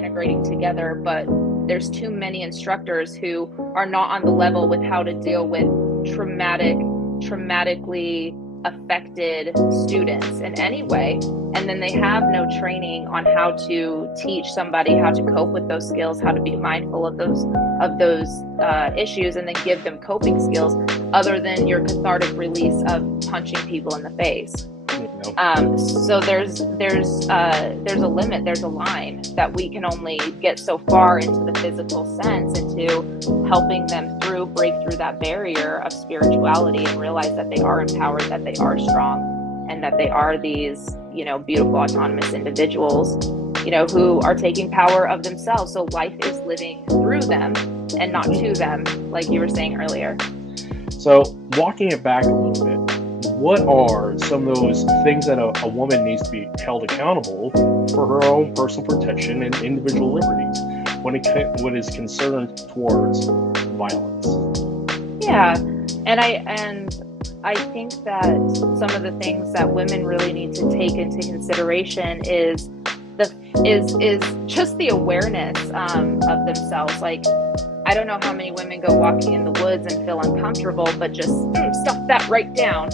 integrating together, but there's too many instructors who are not on the level with how to deal with traumatically affected students in any way. And then they have no training on how to teach somebody how to cope with those skills, how to be mindful of those issues, and then give them coping skills other than your cathartic release of punching people in the face. So there's a limit, there's a line that we can only get so far into the physical sense, into helping them break through that barrier of spirituality and realize that they are empowered, that they are strong, and that they are these, beautiful autonomous individuals, who are taking power of themselves. So life is living through them and not to them, like you were saying earlier. So walking it back a little bit, what are some of those things that a woman needs to be held accountable for her own personal protection and individual liberties when it is concerned towards violence? Yeah, and I think that some of the things that women really need to take into consideration is just the awareness of themselves. Like, I don't know how many women go walking in the woods and feel uncomfortable, but just stuff that right down.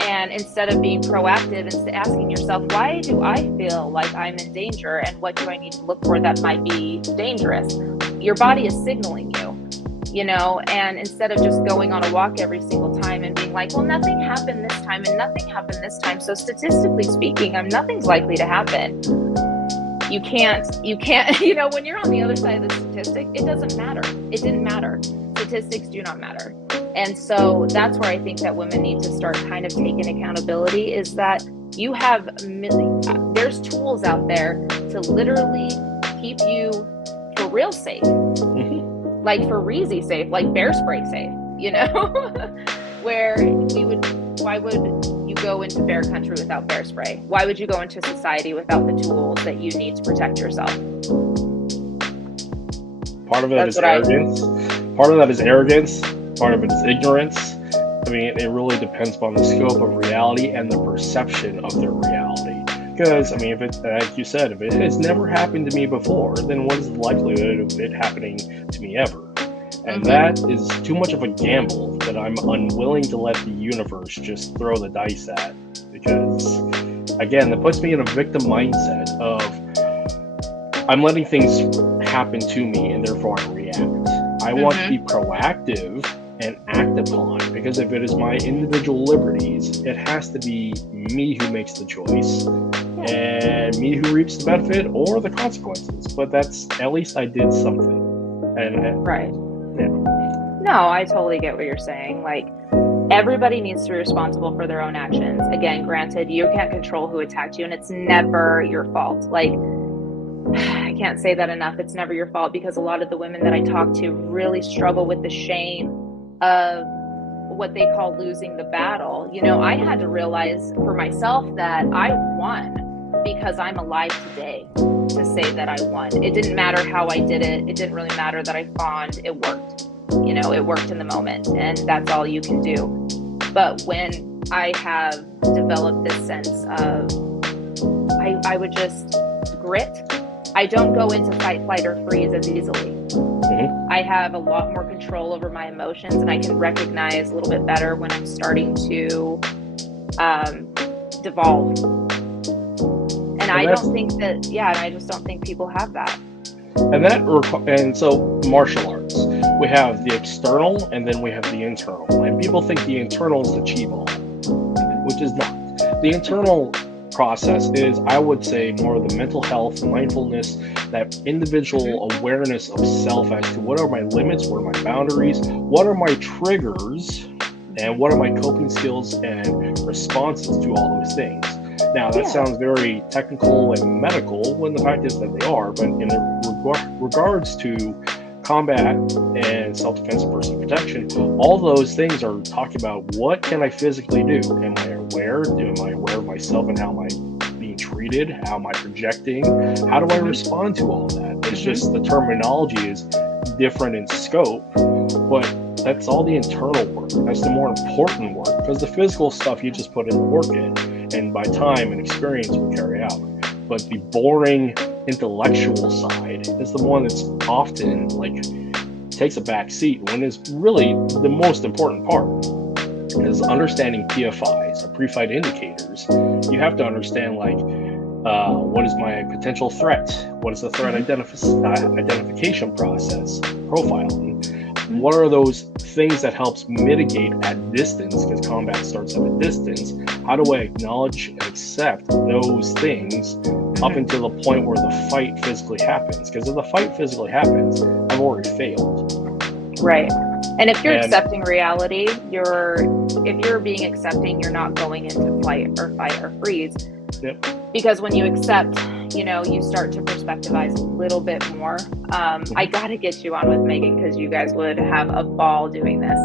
And instead of being proactive, instead asking yourself, why do I feel like I'm in danger, and what do I need to look for that might be dangerous? Your body is signaling you, and instead of just going on a walk every single time and being like, well, nothing happened this time and nothing happened this time, so statistically speaking, nothing's likely to happen. You can't, when you're on the other side of the statistic, it doesn't matter. It didn't matter. Statistics do not matter. And so that's where I think that women need to start kind of taking accountability, is that there's tools out there to literally keep you for real safe, like for Reezy safe, like bear spray safe, where why would you go into bear country without bear spray? Why would you go into society without the tools that you need to protect yourself? Part of that is arrogance. Part of that is arrogance. Part of it is ignorance. I mean, it really depends upon the scope of reality and the perception of their reality. Because, if it, like you said, if it has never happened to me before, then what is the likelihood of it happening to me ever? And that is too much of a gamble that I'm unwilling to let the universe just throw the dice at. Because, again, that puts me in a victim mindset of I'm letting things happen to me and therefore I react. I want to be proactive and act upon, because if it is my individual liberties, it has to be me who makes the choice and me who reaps the benefit or the consequences. But that's, at least I did something. And right. Yeah. No, I totally get what you're saying. Like, everybody needs to be responsible for their own actions. Again, granted, you can't control who attacked you, and it's never your fault. Like, I can't say that enough. It's never your fault, because a lot of the women that I talk to really struggle with the shame of what they call losing the battle. I had to realize for myself that I won because I'm alive today to say that I won. It didn't matter how I did it. It didn't really matter that I fawned. It worked. It worked in the moment, and that's all you can do. But when I have developed this sense of, I would just grit. I don't go into fight, flight, or freeze as easily. I have a lot more control over my emotions, and I can recognize a little bit better when I'm starting to devolve. And I just don't think people have that. And so martial arts, we have the external and then we have the internal. And people think the internal is achievable, which is not. The internal process is, I would say, more of the mental health, mindfulness, that individual awareness of self as to what are my limits, what are my boundaries, what are my triggers, and what are my coping skills and responses to all those things. Now, that sounds very technical and medical, when the fact is that they are, but in regards to combat and self-defense and personal protection, all those things are talking about, what can I physically do? Am I aware? Am I aware of myself and how am I being treated? How am I projecting? How do I respond to all of that? It's just the terminology is different in scope, but that's all the internal work. That's the more important work, because the physical stuff you just put in the work in, and by time and experience will carry out. But the boring intellectual side is the one that's often like takes a back seat when is really the most important part is understanding PFIs, or pre-fight indicators. You have to understand like what is my potential threat? What is the threat identification process, profiling? What are those things that helps mitigate at distance, because combat starts at a distance? How do I acknowledge and accept those things up until the point where the fight physically happens? Because if the fight physically happens, I've already failed. Right. And if you're accepting reality, if you're being accepting, you're not going into flight or fight or freeze. Yep. Because when you accept, you start to perspectivize a little bit more. I got to get you on with Megan, because you guys would have a ball doing this.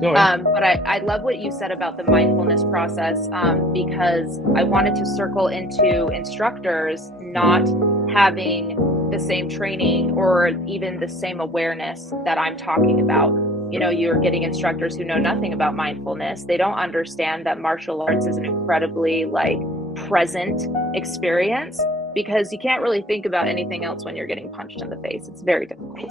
But I love what you said about the mindfulness process, because I wanted to circle into instructors not having the same training or even the same awareness that I'm talking about. You're getting instructors who know nothing about mindfulness. They don't understand that martial arts is an incredibly present experience, because you can't really think about anything else when you're getting punched in the face. It's very difficult.